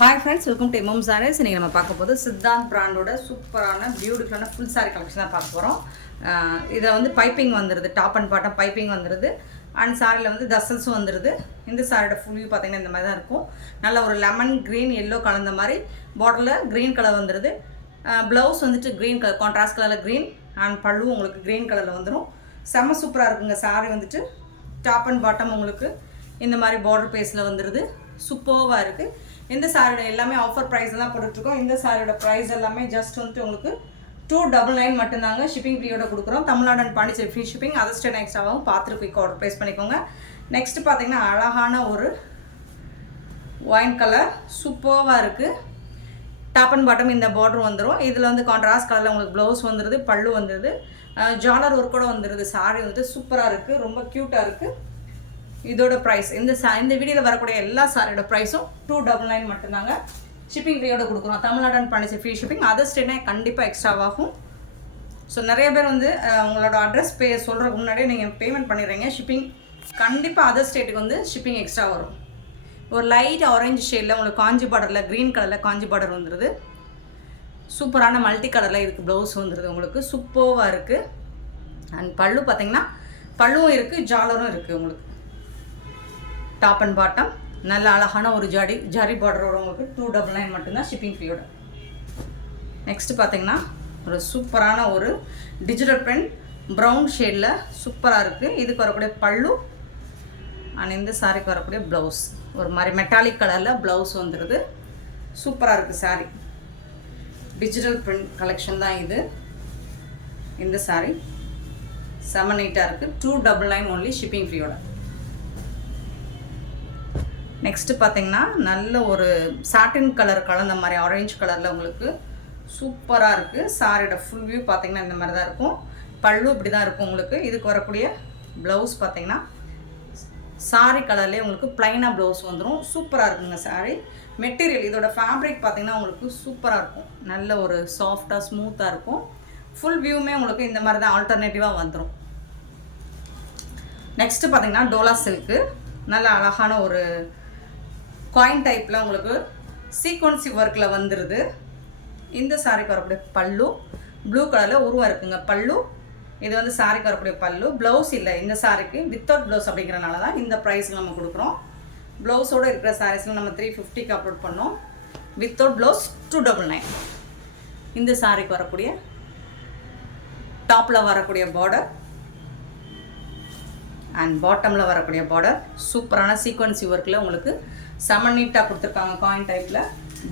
Hi friends, welcome to MM sarees. இன்றைக்கி நம்ம பார்க்க போது சித்தாந்த் பிராண்டோட சூப்பரான பியூட்டிஃபுல்லான ஃபுல் சாரீ கலெக்ஷன் தான் பார்க்க போகிறோம். இதில் வந்து பைப்பிங் வந்துடுது, டாப் அண்ட் பாட்டம் பைப்பிங் வந்துடுது. அண்ட் சாரியில் வந்து தசல்ஸும் வந்துடுது. இந்த சாரியோட ஃபுல் வியூ பார்த்திங்கன்னா இந்த மாதிரி தான் இருக்கும். நல்ல ஒரு லெமன் க்ரீன் எல்லோ கலந்த மாதிரி பார்டரில் க்ரீன் கலர் வந்துடுது. ப்ளவுஸ் வந்துட்டு க்ரீன் கலர், கான்ட்ராஸ்ட் கலரில் க்ரீன். அண்ட் பல்லு உங்களுக்கு க்ரீன் கலரில் வந்துடும். செம்ம சூப்பராக இருக்குங்க. சாரி வந்துட்டு டாப் அண்ட் பாட்டம் உங்களுக்கு இந்த மாதிரி பார்டர் பேஸில் வந்துடுது. சூப்பராக இருக்குது. இந்த சாரியோட எல்லாமே ஆஃபர் ப்ரைஸ் தான் போட்டுட்ருக்கோம். இந்த சாரியோட ப்ரைஸ் எல்லாமே ஜஸ்ட் வந்துட்டு உங்களுக்கு 299 மட்டும்தாங்க. ஷிப்பிங் ஃப்ரீயோட கொடுக்குறோம். Tamil Nadu and Pondicherry free shipping. அதை ஸ்டேட் எக்ஸ்ட்ராவும் பார்த்துட்டு குயிக் ஆர்டர் ப்ளேஸ் பண்ணிக்கோங்க. நெக்ஸ்ட்டு பார்த்தீங்கன்னா அழகான ஒரு ஒயின் கலர் சூப்பராக இருக்குது. டாப் அண்ட் பாட்டம் இந்த பார்டர் வந்துடும். இதில் வந்து கான்ட்ராஸ்ட் கலரில் உங்களுக்கு ப்ளவுஸ் வந்துடுது, பல்லு வந்துடுது, ஜாலர் ஒர்க் கூட வந்துடுது. சாரி வந்துட்டு சூப்பராக இருக்குது, ரொம்ப க்யூட்டாக இருக்குது. இதோட ப்ரைஸ் இந்த வீடியோவில் வரக்கூடிய எல்லா சாரியோட ப்ரைஸும் 299 மட்டும்தாங்க. ஷிப்பிங் ஃப்ரீயோட கொடுக்குறோம். Tamil Nadu and Pondicherry free shipping. Other ஸ்டேட்னா கண்டிப்பாக எக்ஸ்ட்ராவாகும். ஸோ நிறைய பேர் வந்து உங்களோட அட்ரஸ் சொல்கிறதுக்கு முன்னாடியே நீங்கள் பேமெண்ட் பண்ணிடுறீங்க. ஷிப்பிங் கண்டிப்பாக அதர் ஸ்டேட்டுக்கு வந்து ஷிப்பிங் எக்ஸ்ட்ரா வரும். ஒரு லைட் ஆரஞ்சு ஷேடில் உங்களுக்கு காஞ்சி பார்டரில் க்ரீன் கலரில் காஞ்சி பார்டர் வந்துடுது. சூப்பரான மல்டி கலரில் இதுக்கு ப்ளவுஸ் வந்துடுது. உங்களுக்கு சூப்பராக இருக்குது. அண்ட் பல்லு பார்த்திங்கன்னா பல்லுவும் இருக்குது, ஜாலரும் இருக்குது. உங்களுக்கு டாப் அண்ட் பாட்டம் நல்ல அழகான ஒரு ஜரி பார்டரோட உங்களுக்கு 299 மட்டும்தான் ஷிப்பிங் ஃப்ரீயோட. நெக்ஸ்ட்டு பார்த்தீங்கன்னா ஒரு சூப்பரான ஒரு டிஜிட்டல் பிரிண்ட் ப்ரௌன் ஷேடில் சூப்பராக இருக்குது. இதுக்கு வரக்கூடிய பல்லு அண்ட் இந்த சாரிக்கு வரக்கூடிய ப்ளவுஸ் ஒரு மாதிரி மெட்டாலிக் கலரில் ப்ளவுஸ் வந்துடுது. சூப்பராக இருக்குது சாரி. டிஜிட்டல் பிரிண்ட் கலெக்ஷன் தான் இது. இந்த சாரி செம நீட்டாக இருக்குது. 299 ஒன்லி ஷிப்பிங் ஃப்ரீயோட. நெக்ஸ்ட்டு பார்த்திங்கன்னா நல்ல ஒரு சாட்டின் கலர் கலந்த மாதிரி ஆரஞ்சு கலரில் உங்களுக்கு சூப்பராக இருக்குது. சாரியோட ஃபுல் வியூ பார்த்திங்கன்னா இந்த மாதிரி தான் இருக்கும். பல்லு இப்படி தான் இருக்கும் உங்களுக்கு. இதுக்கு வரக்கூடிய ப்ளவுஸ் பார்த்திங்கன்னா சாரி கலர்லேயே உங்களுக்கு ப்ளைனாக ப்ளவுஸ் வந்துடும். சூப்பராக இருக்குங்க சாரி. மெட்டீரியல் இதோட ஃபேப்ரிக் பார்த்திங்கன்னா உங்களுக்கு சூப்பராக இருக்கும். நல்ல ஒரு சாஃப்டாக ஸ்மூத்தாக இருக்கும். ஃபுல் வியூமே உங்களுக்கு இந்த மாதிரி தான் ஆல்டர்னேட்டிவாக வந்துடும். நெக்ஸ்ட்டு பார்த்திங்கன்னா டோலா சில்க்கு நல்ல அழகான ஒரு காயின் டைப்பில் உங்களுக்கு சீக்வன்சி ஒர்க்கில் வந்துடுது. இந்த சாரிக்கு வரக்கூடிய பல்லு ப்ளூ கலரில் உருவம் இருக்குங்க. பல்லு இது வந்து சாரிக்கு வரக்கூடிய பல்லு. ப்ளவுஸ் இல்லை இந்த சாரிக்கு, வித்தவுட் ப்ளவுஸ் அப்படிங்கிறனால தான் இந்த ப்ரைஸில் நம்ம கொடுக்குறோம். ப்ளவுஸோடு இருக்கிற சாரீஸில் நம்ம 350க்கு அப்லோட் பண்ணோம். Without blouse 299. இந்த சாரிக்கு வரக்கூடிய டாப்பில் வரக்கூடிய பார்டர் அண்ட் பாட்டமில் வரக்கூடிய பார்டர் சூப்பரான சீக்வன்சி ஒர்க்கில் உங்களுக்கு செம நீட்டாக கொடுத்துருக்காங்க. காயின் டைப்பில்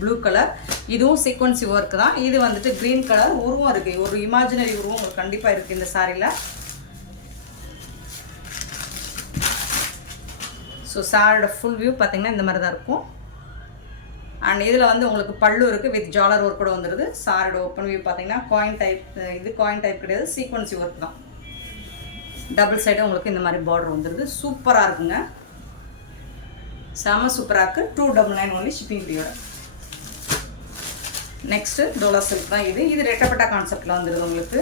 ப்ளூ கலர். இதுவும் சீக்வன்சி ஒர்க் தான். இது வந்துட்டு க்ரீன் கலர் உருவம் இருக்குது. ஒரு இமேஜினரி உருவம் உங்களுக்கு கண்டிப்பாக இருக்குது இந்த சாரியில். ஸோ சாரியோட ஃபுல் வியூ பார்த்திங்கன்னா இந்த மாதிரி தான் இருக்கும். அண்ட் இதில் வந்து உங்களுக்கு பல்லு இருக்குது, வித் ஜாலர் ஒர்க் கூட வந்துடுது. சாரியோட ஓப்பன் வியூ பார்த்திங்கன்னா காயின் டைப். இது காயின் டைப் கிடையாது, சீக்வன்சி ஒர்க் தான். டபுள் சைடு உங்களுக்கு இந்த மாதிரி பார்டர் வந்துடுது. சூப்பராக இருக்குங்க. செம சூப்பராக இருக்குது. 299 ஒன்லி ஷிப்பிங் ஃப்ரீயோட. நெக்ஸ்ட்டு டோலா சில்க் தான் இது. இது ரெட்டப்பட்டா கான்செப்டில் வந்துடுது உங்களுக்கு.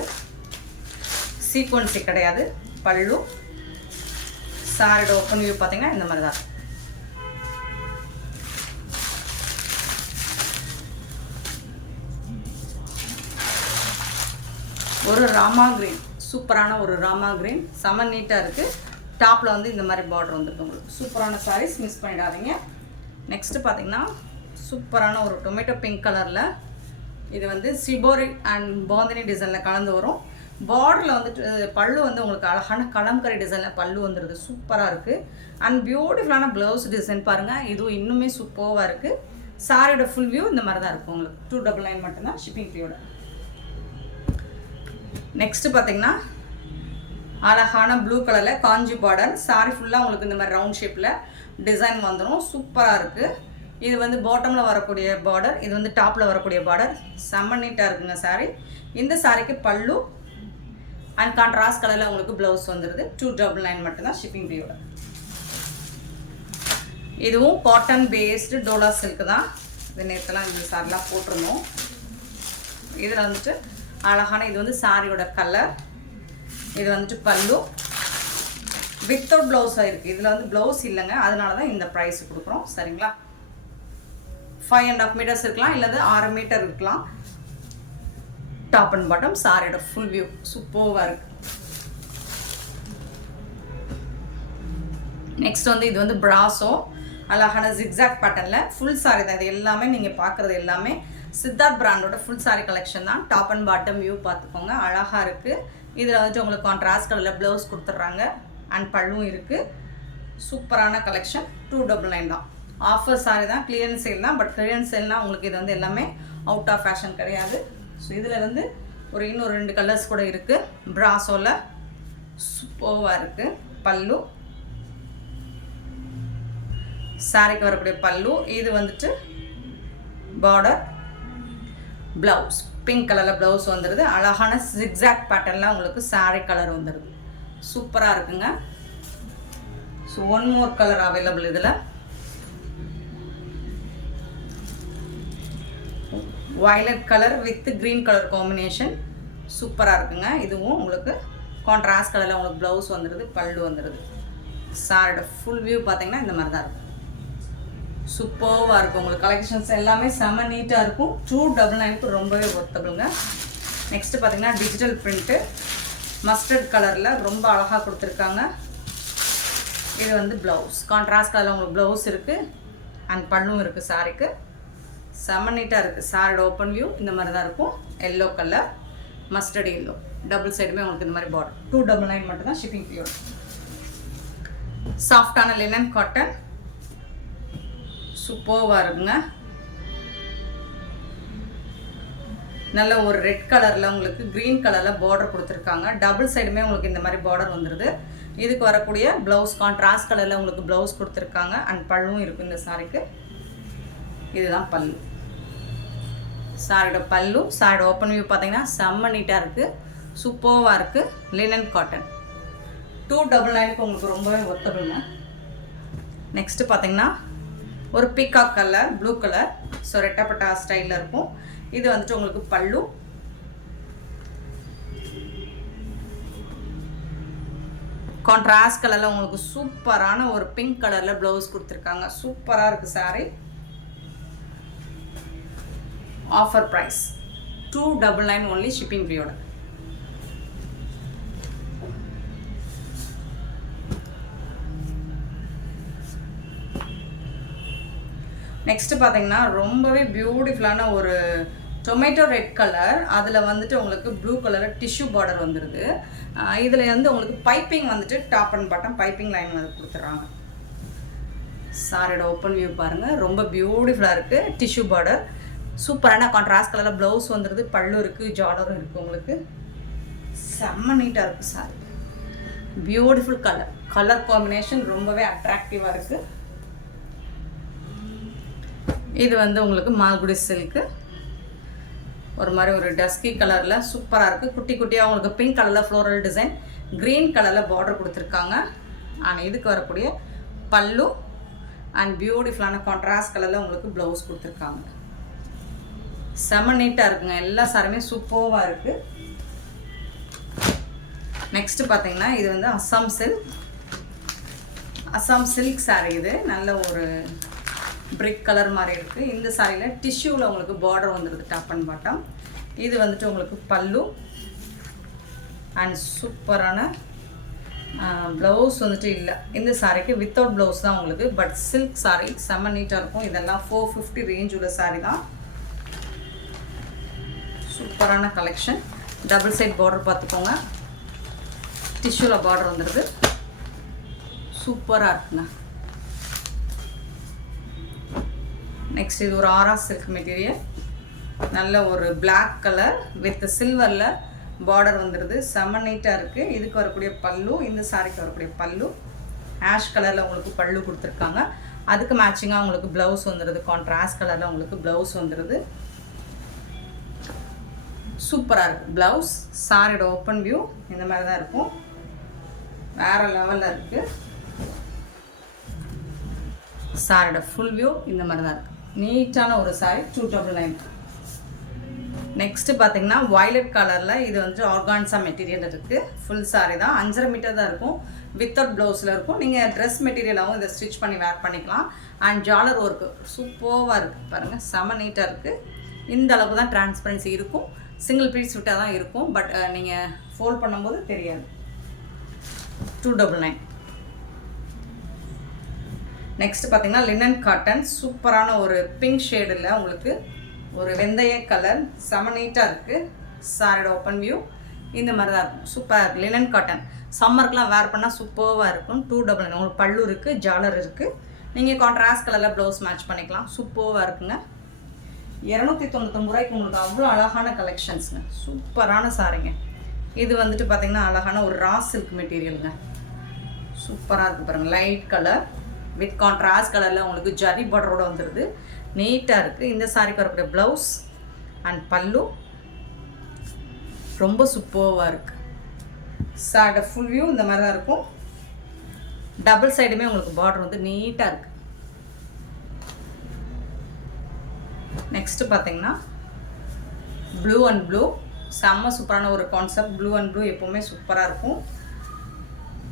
சீக்வன்சி கிடையாது. பல்லு சாரியோட ஓப்பன் வியூ பார்த்தீங்கன்னா இந்த மாதிரி தான். ஒரு ராமா கிரீன், சூப்பரான ஒரு ராமா கிரீன் செம நீட்டாக இருக்குது. டாப்பில் வந்து இந்த மாதிரி பார்டர் வந்துருக்கு உங்களுக்கு. சூப்பரான சாரீஸ், மிஸ் பண்ணிடாதீங்க. நெக்ஸ்ட்டு பார்த்திங்கன்னா சூப்பரான ஒரு டொமேட்டோ பிங்க் கலரில் இது வந்து சிபோரி அண்ட் பாந்தினி டிசைனில் கலந்து வரும். பார்டரில் வந்துட்டு பல்லு வந்து உங்களுக்கு அழகான கலம்கரி டிசைனில் பல்லு வந்துடுது. சூப்பராக இருக்குது. அண்ட் பியூட்டிஃபுல்லான ப்ளவுஸ் டிசைன் பாருங்கள். இதுவும் இன்னுமே சூப்பராக இருக்குது. சாரியோட ஃபுல் வியூ இந்த மாதிரி தான் இருக்கும் உங்களுக்கு. 299 மட்டும்தான் ஷிப்பிங் ஃப்ரீயோட. நெக்ஸ்ட்டு பார்த்திங்கன்னா அழகான ப்ளூ கலரில் காஞ்சி பார்டர். சாரி ஃபுல்லாக உங்களுக்கு இந்த மாதிரி ரவுண்ட் ஷேப்பில் டிசைன் வந்துடும். சூப்பராக இருக்குது. இது வந்து பாட்டமில் வரக்கூடிய பார்டர், இது வந்து டாப்பில் வரக்கூடிய பார்டர். செம்ம நீட்டாக இருக்குங்க சாரி. இந்த சாரிக்கு பல்லு அண்ட் கான்ட்ராஸ்ட் கலரில் உங்களுக்கு ப்ளவுஸ் வந்துடுது. 299 மட்டும்தான் ஷிப்பிங் ஃப்ரீயோட. இதுவும் காட்டன் பேஸ்டு டோலா சில்க்கு தான். இது நேரத்தெல்லாம் இந்த சாரிலாம் போட்டிருந்தோம். இதில் வந்துட்டு அழகான இது வந்து சாரியோட கலர். இது வந்துட்டு பல்லு வித்தவுட் ப்ளவுஸாக இருக்குது. இதில் வந்து ப்ளவுஸ் இல்லைங்க, அதனால தான் இந்த ப்ரைஸ் கொடுக்குறோம். சரிங்களா? 5.5 மீட்டர்ஸ் இருக்கலாம், இல்லது 6 மீட்டர் இருக்கலாம். டாப் அண்ட் பாட்டம் சாரியோட ஃபுல் வியூ சூப்பராக இருக்குது. நெக்ஸ்ட் வந்து இது வந்து பிராஸோ அழகான ஜிக்ஸாக் பேட்டர்னில் ஃபுல் சாரி தான். இது எல்லாமே நீங்கள் பார்க்குறது எல்லாமே சித்தார்த் பிராண்டோட ஃபுல் சாரி கலெக்ஷன் தான். டாப் அண்ட் பாட்டம் வியூ பார்த்துக்கோங்க, அழகாக இருக்குது. இதில் வந்துட்டு உங்களுக்கு கான்ட்ராஸ்ட் கலரில் ப்ளவுஸ் கொடுத்துட்றாங்க அண்ட் பல்லும் இருக்குது. சூப்பரான கலெக்ஷன். 299 தான். ஆஃபர் சாரி தான், கிளியரன்ஸ் சேல் தான். பட் கிளியரன்ஸ் சேல்னால் உங்களுக்கு இது வந்து எல்லாமே அவுட் ஆஃப் ஃபேஷன் கிடையாது. ஸோ இதில் வந்து இன்னும் 2 கலர்ஸ் கூட இருக்குது. பிராஸோவில் சூப்பராக இருக்குது. பல்லு சாரிக்கு வரக்கூடிய பல்லு. இது வந்துட்டு பார்டர், ப்ளவுஸ் பிங்க் கலரில் ப்ளவுஸ் வந்துடுது. அழகான ஜிக்ஸாக் பேட்டர்னில் உங்களுக்கு சாரி கலர் வந்துடுது. சூப்பராக இருக்குங்க. ஸோ 1 மோர் கலர் அவைலபிள் இதில். Violet colour with green colour combination சூப்பராக இருக்குங்க. இதுவும் உங்களுக்கு கான்ட்ராஸ்ட் கலரில் உங்களுக்கு ப்ளவுஸ் வந்துடுது, பல்லு வந்துடுது. சாரியோட ஃபுல் வியூ பார்த்தீங்கன்னா இந்த மாதிரி தான் இருக்கும். சூப்பராக இருக்கும். உங்களுக்கு கலெக்ஷன்ஸ் எல்லாமே செம்ம நீட்டாக இருக்கும். 299க்கு ரொம்பவே ஒர்த்தபிளுங்க. நெக்ஸ்ட்டு பார்த்தீங்கன்னா டிஜிட்டல் பிரிண்ட்டு மஸ்டர்ட் கலரில் ரொம்ப அழகாக கொடுத்துருக்காங்க. இது வந்து ப்ளவுஸ் கான்ட்ராஸ்ட் கலரில் உங்களுக்கு ப்ளவுஸ் இருக்குது அண்ட் பல்லும் இருக்குது. சாரிக்கு செம்ம நீட்டாக இருக்குது. சாரியோட ஓப்பன் வியூ இந்த மாதிரி தான் இருக்கும். Yellow colour, mustard yellow, double சைடுமே உங்களுக்கு இந்த மாதிரி பார்டர். 299 மட்டும் தான் ஷிப்பிங் ஃப்ரீயோட. சாஃப்டான லினன் காட்டன் சூப்பராக இருக்குங்க. நல்ல ஒரு ரெட் கலரில் உங்களுக்கு க்ரீன் கலரில் பார்டர் கொடுத்துருக்காங்க. டபுள் சைடுமே உங்களுக்கு இந்த மாதிரி பார்டர் வந்துடுது. இதுக்கு வரக்கூடிய ப்ளவுஸ் கான்ட்ராஸ்ட் கலரில் உங்களுக்கு ப்ளவுஸ் கொடுத்துருக்காங்க அண்ட் பல்லும் இருக்கும் இந்த சாரிக்கு. இதுதான் பல்லு. சாரியோட பல்லு. சாரியோட ஓப்பன் வியூ பார்த்தீங்கன்னா செம்ம நீட்டாக இருக்குது. சூப்பராக இருக்குது. Linen cotton. 299க்கு உங்களுக்கு ரொம்பவே ஒர்த்தபிளுங்க. நெக்ஸ்ட்டு பார்த்தீங்கன்னா ஒரு peacock colour, blue colour. So ரெட்டப்பட்டா ஸ்டைலில் இருக்கும். இது வந்துட்டு உங்களுக்கு பல்லு. கான்ட்ராஸ்ட் கலரில் உங்களுக்கு சூப்பரான ஒரு பிங்க் கலரில் ப்ளவுஸ் கொடுத்துருக்காங்க. சூப்பராக இருக்குது sari. Offer price 299 only shipping ஃப்ரீயோட. நெக்ஸ்ட்டு பார்த்தீங்கன்னா ரொம்பவே பியூட்டிஃபுல்லான ஒரு டொமேட்டோ ரெட் கலர். அதில் வந்துட்டு உங்களுக்கு ப்ளூ கலரில் டிஷ்யூ பார்டர் வந்துடுது. இதில் வந்து உங்களுக்கு பைப்பிங் வந்துட்டு top and bottom piping line வந்து கொடுத்துட்றாங்க. சாரியோட ஓப்பன் வியூ பாருங்கள், ரொம்ப பியூட்டிஃபுல்லாக இருக்குது. டிஷ்யூ பார்டர் சூப்பரான கான்ட்ராஸ்ட் கலரில் ப்ளவுஸ் வந்துடுது, பல்லு இருக்குது, ஜார்டரும் இருக்குது. உங்களுக்கு செம்ம நீட்டாக இருக்குது சாரி. பியூட்டிஃபுல் கலர் காம்பினேஷன் ரொம்பவே அட்ராக்டிவாக இருக்குது. இது வந்து உங்களுக்கு மால்குடி சில்க்கு. ஒரு மாதிரி ஒரு டஸ்கி கலரில் சூப்பராக இருக்குது. குட்டி குட்டியாக உங்களுக்கு பிங்க் கலரில் ஃப்ளோரல் டிசைன், க்ரீன் கலரில் பார்டர் கொடுத்துருக்காங்க. ஆனால் இதுக்கு வரக்கூடிய பல்லு அண்ட் பியூட்டிஃபுல்லான கான்ட்ராஸ்ட் கலரில் உங்களுக்கு ப்ளவுஸ் கொடுத்துருக்காங்க. செம்ம நீட்டாக இருக்குங்க. எல்லா சாரியுமே சூப்பராக இருக்குது. நெக்ஸ்ட்டு பார்த்தீங்கன்னா இது வந்து அஸ்ஸாம் சில்க் சாரீ. இது நல்ல ஒரு பிரிக் கலர் மாதிரி இருக்குது. இந்த சாரியில் டிஷ்யூவில் உங்களுக்கு பார்டர் வந்துடுது டாப் அண்ட் பாட்டம். இது வந்துட்டு உங்களுக்கு பல்லு அண்ட் சூப்பரான ப்ளவுஸ் வந்துட்டு இல்லை இந்த சாரிக்கு. வித்தவுட் ப்ளவுஸ் தான் உங்களுக்கு. பட் சில்க் சாரி செம்ம நீட்டாக இருக்கும். இதெல்லாம் 450 ரேஞ்ச் உள்ள சாரி தான். சூப்பரான கலெக்ஷன். டபுள் சைட் பார்டர் பார்த்துக்கோங்க. டிஷ்யூவில் பார்டர் வந்துடுது. சூப்பராக இருக்குங்க. நெக்ஸ்ட் இது ஒரு ஆரா சில்க் மெட்டீரியல். நல்ல ஒரு பிளாக் கலர் வித் சில்வரில் பார்டர் வந்துடுது. செம்ம நீட்டாக இருக்குது. இதுக்கு வரக்கூடிய பல்லு, இந்த சாரிக்கு வரக்கூடிய பல்லு ஆஷ் கலரில் உங்களுக்கு பல்லு கொடுத்துருக்காங்க. அதுக்கு மேட்சிங்காக உங்களுக்கு ப்ளவுஸ் வந்துடுது. கான்ட்ராஸ்ட் கலரில் உங்களுக்கு ப்ளவுஸ் வந்துடுது. சூப்பராக இருக்குது ப்ளவுஸ். சாரியோட ஓப்பன் வியூ இந்த மாதிரி தான் இருக்கும். வேறு லெவலில் இருக்குது. சாரியோட ஃபுல் வியூ இந்த மாதிரி தான் இருக்குது. நீட்டான ஒரு சாரி. 299. நெக்ஸ்ட்டு பார்த்தீங்கன்னா வயலட் கலரில் இது வந்து ஆர்கான்ஸா மெட்டீரியல் இருக்குது. ஃபுல் சாரி தான், 5.5 மீட்டர் தான் இருக்கும். வித்தவுட் ப்ளவுஸில் இருக்கும். நீங்கள் ட்ரெஸ் மெட்டீரியலாகவும் இதை ஸ்டிச் பண்ணி வேர் பண்ணிக்கலாம். அண்ட் ஜாலர் ஒர்க்கு சூப்பராக இருக்குது பாருங்கள், செம நீட்டாக இருக்குது. இந்த அளவுக்கு தான் டிரான்ஸ்பரன்சி இருக்கும். சிங்கிள் பீஸ் விட்டால் தான் இருக்கும். பட் நீங்கள் ஃபோல்ட் பண்ணும்போது தெரியாது. 299. நெக்ஸ்ட் பார்த்தீங்கன்னா லினன் காட்டன், சூப்பரான ஒரு பிங்க் ஷேடில் உங்களுக்கு ஒரு வெந்தய கலர், செம நீட்டாக இருக்குது. சாரியோட ஓப்பன் வியூ இந்த மாதிரி தான் இருக்கும். சூப்பர் லினன் காட்டன், சம்மருக்குலாம் வேர் பண்ணால் சூப்பராக இருக்கும். 299. உங்களுக்கு பல்லு இருக்குது, ஜாலர் இருக்குது. நீங்கள் கான்ட்ராஸ்ட் கலரில் ப்ளவுஸ் மேட்ச் பண்ணிக்கலாம். சூப்பராக இருக்குங்க. 299 ரூபாய்க்கு உங்களுக்கு அவ்வளோ அழகான கலெக்ஷன்ஸுங்க. சூப்பரான சாரிங்க. இது வந்துட்டு பார்த்திங்கன்னா அழகான ஒரு ரா சில்க் மெட்டீரியலுங்க. சூப்பராக இருக்குது பாருங்கள். லைட் கலர் வித் கான்ட்ராஸ்ட் கலரில் உங்களுக்கு ஜரி பார்டரோடு வந்துடுது. நீட்டாக இருக்குது. இந்த சாரிக்கு வரக்கூடிய ப்ளவுஸ் அண்ட் பல்லு ரொம்ப சூப்பராக இருக்குது. சாரியோட ஃபுல் வியூ இந்த மாதிரி தான் இருக்கும். டபுள் சைடுமே உங்களுக்கு பார்டர் வந்து நீட்டாக இருக்குது. நெக்ஸ்ட்டு பார்த்தீங்கன்னா ப்ளூ அண்ட் ப்ளூ, செம்ம சூப்பரான ஒரு கான்செப்ட். ப்ளூ அண்ட் ப்ளூ எப்போவுமே சூப்பராக இருக்கும்.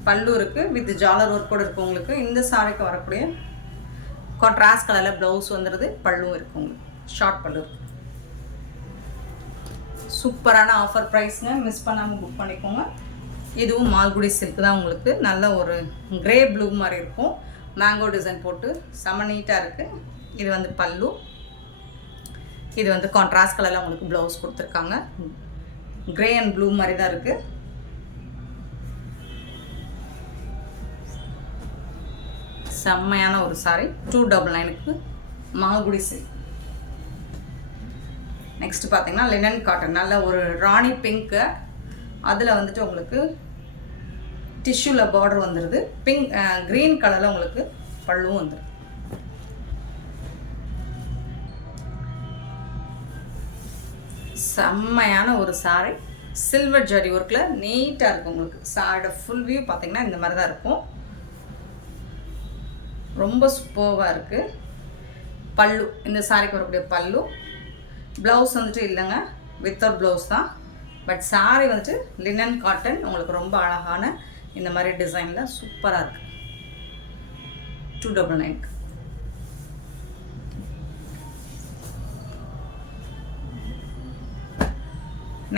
பல்லு இருக்குது வித் ஜாலர் ஒர்க் கூட இருக்குது உங்களுக்கு. இந்த சாரிக்கு வரக்கூடிய கான்ட்ராஸ்ட் கலரில் ப்ளவுஸ் வந்துடுது, பல்லும் இருக்குது உங்களுக்கு. ஷார்ட் பல்லு இருக்குது. சூப்பரான ஆஃபர் ப்ரைஸ்ங்க, மிஸ் பண்ணாமல் புக் பண்ணிக்கோங்க. இதுவும் மால்குடி சில்க் தான் உங்களுக்கு. நல்ல ஒரு கிரே ப்ளூ மாதிரி இருக்கும். மேங்கோ டிசைன் போட்டு செம நீட்டாக இருக்குது. இது வந்து பல்லு. இது வந்து கான்ட்ராஸ்ட் கலரில் உங்களுக்கு ப்ளவுஸ் கொடுத்துருக்காங்க. கிரே அண்ட் ப்ளூ மாதிரி தான் இருக்குது. செம்மையான ஒரு சாரி. 299க்கு மால்குடி சில்க். நெக்ஸ்ட் பார்த்தீங்கன்னா லினன் காட்டன், நல்ல ஒரு ராணி பிங்க்கு. அதில் வந்துட்டு உங்களுக்கு டிஷ்யூவில் பார்டர் வந்துடுது. பிங்க் க்ரீன் கலரில் உங்களுக்கு பல்லுவும் வந்துடும். செம்மையான ஒரு சாரி. சில்வர் ஜரி ஒர்க்கில் நீட்டாக இருக்கும் உங்களுக்கு. சாரியோட ஃபுல் வியூ பார்த்தீங்கன்னா இந்த மாதிரி தான் இருக்கும். ரொம்ப சூப்பராக இருக்குது. பல்லு, இந்த சாரிக்கு வரக்கூடிய பல்லு. ப்ளவுஸ் வந்துட்டு இல்லைங்க, வித்தவுட் ப்ளவுஸ் தான். பட் சாரி வந்துட்டு லினன் காட்டன், உங்களுக்கு ரொம்ப அழகான இந்த மாதிரி டிசைனில் சூப்பராக இருக்குது. 299.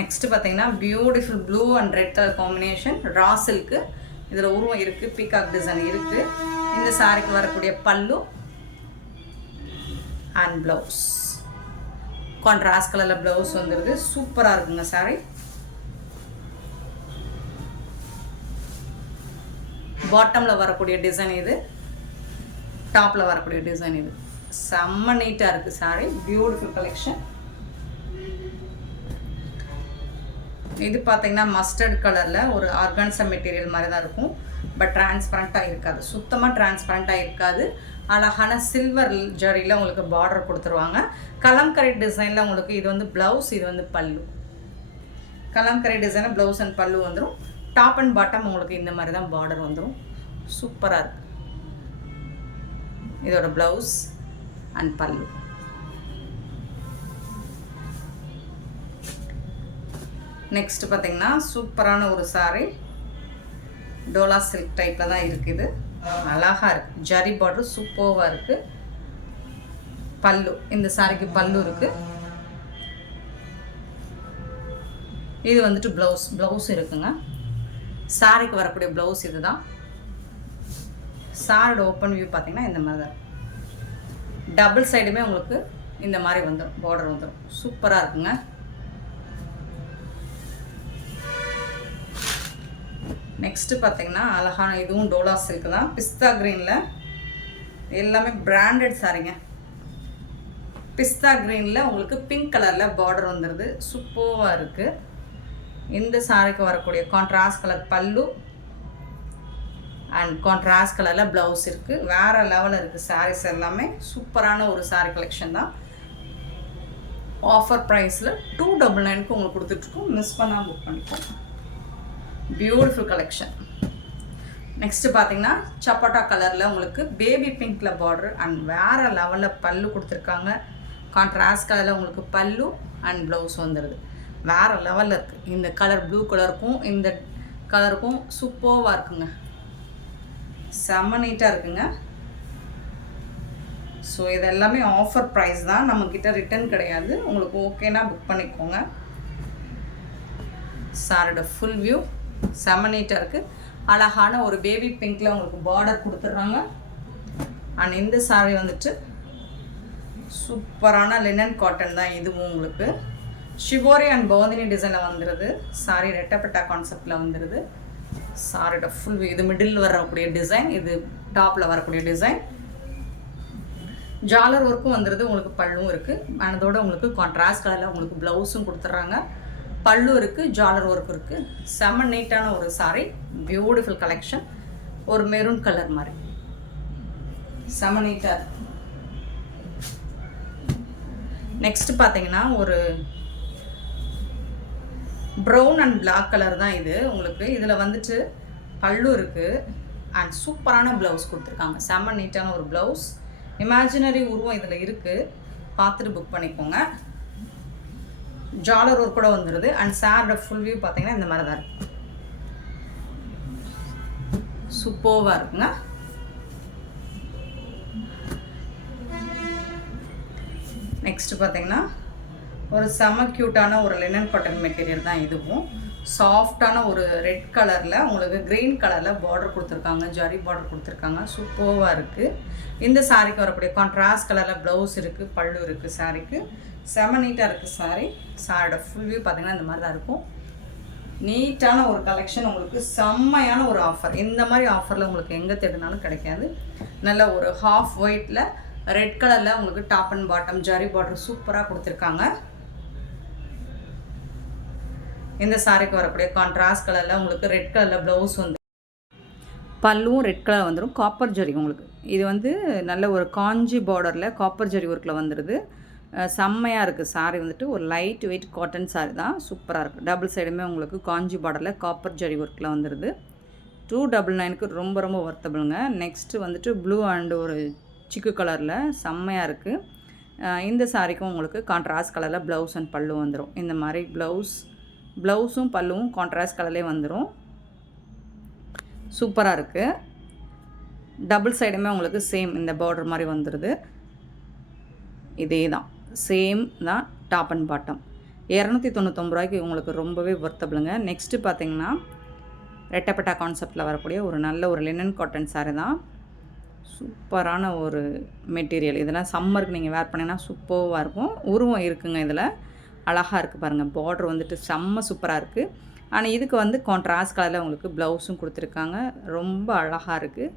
நெக்ஸ்ட்டு பார்த்தீங்கன்னா beautiful blue and red colour combination, raw silk. இதில் உருவம் இருக்குது, பீகாக் டிசைன் இருக்குது. இந்த சாரிக்கு வரக்கூடிய பல்லு அண்ட் ப்ளவுஸ் கான்ட்ராஸ்ட் கலரில் ப்ளவுஸ் வந்துடுது. சூப்பராக இருக்குங்க சாரி. பாட்டமில் வரக்கூடிய டிசைன் இது, டாப்பில் வரக்கூடிய டிசைன் இது. செம்ம நீட்டாக இருக்குது சாரி. Beautiful collection. இது பார்த்தீங்கன்னா மஸ்டர்ட் கலரில் ஒரு ஆர்கான்ஸா மெட்டீரியல் மாதிரி தான் இருக்கும். பட் டிரான்ஸ்பரண்ட்டாக இருக்காது, சுத்தமாக டிரான்ஸ்பரண்ட்டாக இருக்காது. அழகான சில்வர் ஜரியில் உங்களுக்கு பார்டர் கொடுத்துருவாங்க. கலம்கரை டிசைனில் உங்களுக்கு இது வந்து ப்ளவுஸ், இது வந்து பல்லு. கலம்கரை டிசைனில் ப்ளவுஸ் அண்ட் பல்லு வந்துடும். டாப் அண்ட் பாட்டம் உங்களுக்கு இந்த மாதிரி தான் பார்டர் வந்துடும். சூப்பராக இருக்குது. இதோட ப்ளவுஸ் அண்ட் பல்லு. நெக்ஸ்ட் பார்த்தீங்கன்னா சூப்பரான ஒரு சாரி. டோலா சில்க் டைப்பில் தான் இருக்குது. அழகாக இருக்குது. ஜரி பார்டர் சூப்பராக இருக்குது. பல்லு, இந்த சாரிக்கு பல்லு இருக்குது. இது வந்துட்டு ப்ளவுஸ் இருக்குங்க. சாரிக்கு வரக்கூடிய ப்ளவுஸ் இது தான். சாரியோட ஓப்பன் வியூ பார்த்தீங்கன்னா இந்த மாதிரி தான். டபுள் சைடுமே உங்களுக்கு இந்த மாதிரி வந்துடும், பார்டர் வந்துடும். சூப்பராக இருக்குங்க. நெக்ஸ்ட்டு பார்த்தீங்கன்னா அழகான இதுவும் டோலா சில்க் தான். பிஸ்தா க்ரீனில் எல்லாமே பிராண்டட் சாரிங்க. பிஸ்தா க்ரீனில் உங்களுக்கு பிங்க் கலரில் பார்டர் வந்துடுது. சூப்பராக இருக்குது. இந்த சாரிக்கு வரக்கூடிய கான்ட்ராஸ்ட் கலர் பல்லு அண்ட் கான்ட்ராஸ்ட் கலரில் ப்ளவுஸ் இருக்குது. வேறு லெவலில் இருக்குது சாரீஸ் எல்லாமே. சூப்பரான ஒரு சாரீ கலெக்ஷன் தான். ஆஃபர் ப்ரைஸில் 299க்கு உங்களுக்கு கொடுத்துட்ருக்கோம். மிஸ் பண்ணால் புக் பண்ணிக்கோங்க. Beautiful collection. நெக்ஸ்ட்டு பார்த்தீங்கன்னா சப்பாட்டா கலரில் உங்களுக்கு பேபி பிங்க்கில் பார்டர் அண்ட் வேறு லெவலில் பல்லு கொடுத்துருக்காங்க. கான்ட்ராஸ்ட் கலரில் உங்களுக்கு பல்லு அண்ட் ப்ளவுஸ் வந்துடுது. வேறு லெவலில் இருக்குது. இந்த கலர் ப்ளூ கலருக்கும் இந்த கலருக்கும் சூப்பராக இருக்குங்க. செம்ம நீட்டாக இருக்குங்க. ஸோ இது எல்லாமே ஆஃபர் ப்ரைஸ் தான், நம்மக்கிட்ட ரிட்டன் கிடையாது. உங்களுக்கு ஓகேனா புக் பண்ணிக்கோங்க. சாரோட ஃபுல் வியூ செம்ம நீட்டாக இருக்குது. அழகான ஒரு பேபி பிங்க்கில் உங்களுக்கு பார்டர் கொடுத்துட்றாங்க. அண்ட் இந்த சாரீ வந்துட்டு சூப்பரான லினன் காட்டன் தான். இதுவும் உங்களுக்கு ஷிவோரி அண்ட் பவுந்தினி டிசைனில் வந்துடுது. சாரீ ரெட்டப்பட்டா கான்செப்டில் வந்துடுது. சாரியோட ஃபுல் வியூ. இது மிடில் வரக்கூடிய டிசைன், இது டாப்பில் வரக்கூடிய டிசைன். ஜாலர் ஒர்க்கும் வந்துடுது. உங்களுக்கு பல்லும் இருக்குது. அதோட உங்களுக்கு கான்ட்ராஸ்ட் கலரில் உங்களுக்கு ப்ளவுஸும் கொடுத்துட்றாங்க. பல்லு இருக்குது, ஜாலர் ஒர்க் இருக்குது. செம்ம நீட்டான ஒரு சாரீ. Beautiful collection. ஒரு மெரூன் கலர் மாதிரி செம்ம நீட்டாக இருக்குது. நெக்ஸ்ட் பார்த்தீங்கன்னா ஒரு ப்ரௌன் அண்ட் பிளாக் கலர் தான் இது உங்களுக்கு. இதில் வந்துட்டு பல்லு இருக்குது அண்ட் சூப்பரான ப்ளவுஸ் கொடுத்துருக்காங்க. செம்ம நீட்டான ஒரு ப்ளவுஸ். இமேஜினரி உருவம் இதில் இருக்குது. பார்த்துட்டு புக் பண்ணிக்கோங்க. ஜாலர் ஒர்க் கூட வந்துடுது. அண்ட் சாரோட ஃபுல் வியூ பார்த்தீங்கன்னா இந்த மாதிரி தான் இருக்குது. சூப்பராக இருக்குங்க. நெக்ஸ்ட்டு பார்த்தீங்கன்னா ஒரு செம க்யூட்டான ஒரு லினன் காட்டன் மெட்டீரியல் தான். இதுவும் சாஃப்டான ஒரு ரெட் கலரில் உங்களுக்கு க்ரீன் கலரில் பார்டர் கொடுத்துருக்காங்க. ஜரி பார்டர் கொடுத்துருக்காங்க. சூப்பராக இருக்குது. இந்த சாரீக்கு வரக்கூடிய கான்ட்ராஸ்ட் கலரில் ப்ளவுஸ் இருக்குது, பல்லு இருக்குது. சாரீக்கு செம நீட்டாக இருக்குது சாரீ. சாரோட ஃபுல் வியூ பார்த்திங்கன்னா இந்த மாதிரி தான் இருக்கும். நீட்டான ஒரு கலெக்ஷன். உங்களுக்கு செம்மையான ஒரு ஆஃபர். இந்த மாதிரி ஆஃபரில் உங்களுக்கு எங்கே தேடினாலும் கிடைக்காது. நல்ல ஒரு ஹாஃப் ஒயிட்டில் ரெட் கலரில் உங்களுக்கு top and bottom zari border சூப்பராக கொடுத்துருக்காங்க. இந்த சாரிக்கு வரக்கூடிய கான்ட்ராஸ்ட் கலரில் உங்களுக்கு ரெட் கலரில் ப்ளவுஸ் வந்து பல்லும் ரெட் கலர் வந்துடும். காப்பர் ஜரி உங்களுக்கு இது வந்து நல்ல ஒரு காஞ்சி பார்டரில் காப்பர் ஜரி ஒர்க்கில் வந்துடுது. செம்மையாக இருக்குது சாரீ வந்துட்டு. ஒரு லைட் வெயிட் காட்டன் சாரீ தான். சூப்பராக இருக்குது. டபுள் சைடுமே உங்களுக்கு காஞ்சி பார்டரில் காப்பர் ஜரி ஒர்க்கில் வந்துடுது. 299க்கு ரொம்ப ரொம்ப ஒர்த்தபிளுங்க. நெக்ஸ்ட்டு வந்துட்டு ப்ளூ அண்ட் ஒரு சிக்கு கலரில் செம்மையாக இருக்குது. இந்த சாரீக்கும் உங்களுக்கு கான்ட்ராஸ்ட் கலரில் ப்ளவுஸ் அண்ட் பல்லு வந்துடும். இந்த மாதிரி ப்ளவுஸும் பல்லுவும் கான்ட்ராஸ்ட் கலர்லேயே வந்துடும். சூப்பராக இருக்குது. டபுள் சைடுமே உங்களுக்கு சேம் இந்த பார்டர் மாதிரி வந்துடுது. இதே தான் சேம் தான் டாப் அண்ட் பாட்டம். 299 ரூபாய்க்கு உங்களுக்கு ரொம்பவே ஒர்த்தபிளுங்க. நெக்ஸ்ட்டு பார்த்தீங்கன்னா ரெட்டப்பட்டா கான்செப்டில் வரக்கூடிய ஒரு நல்ல ஒரு லினன் காட்டன் சாரீ தான். சூப்பரான ஒரு மெட்டீரியல். இதெல்லாம் சம்மருக்கு நீங்கள் வேர் பண்ணிங்கன்னா சூப்பராக இருக்கும். உருவம் இருக்குங்க. இதில் அழகாக இருக்குது பாருங்கள். பார்டர் வந்துட்டு செம்ம சூப்பராக இருக்குது. ஆனால் இதுக்கு வந்து கான்ட்ராஸ்ட் கலரில் உங்களுக்கு ப்ளவுஸும் கொடுத்துருக்காங்க. ரொம்ப அழகாக இருக்குது.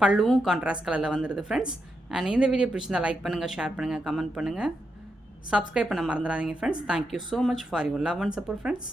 பல்லுவும் கான்ட்ராஸ்ட் கலரில் வந்துடுது ஃப்ரெண்ட்ஸ். அண்ட் இந்த வீடியோ பிடிச்சிருந்தால் லைக் பண்ணுங்கள், ஷேர் பண்ணுங்கள், கமெண்ட் பண்ணுங்கள், சப்ஸ்கிரைப் பண்ண மறந்துடாதீங்க friends. Thank you so much for your love and support friends.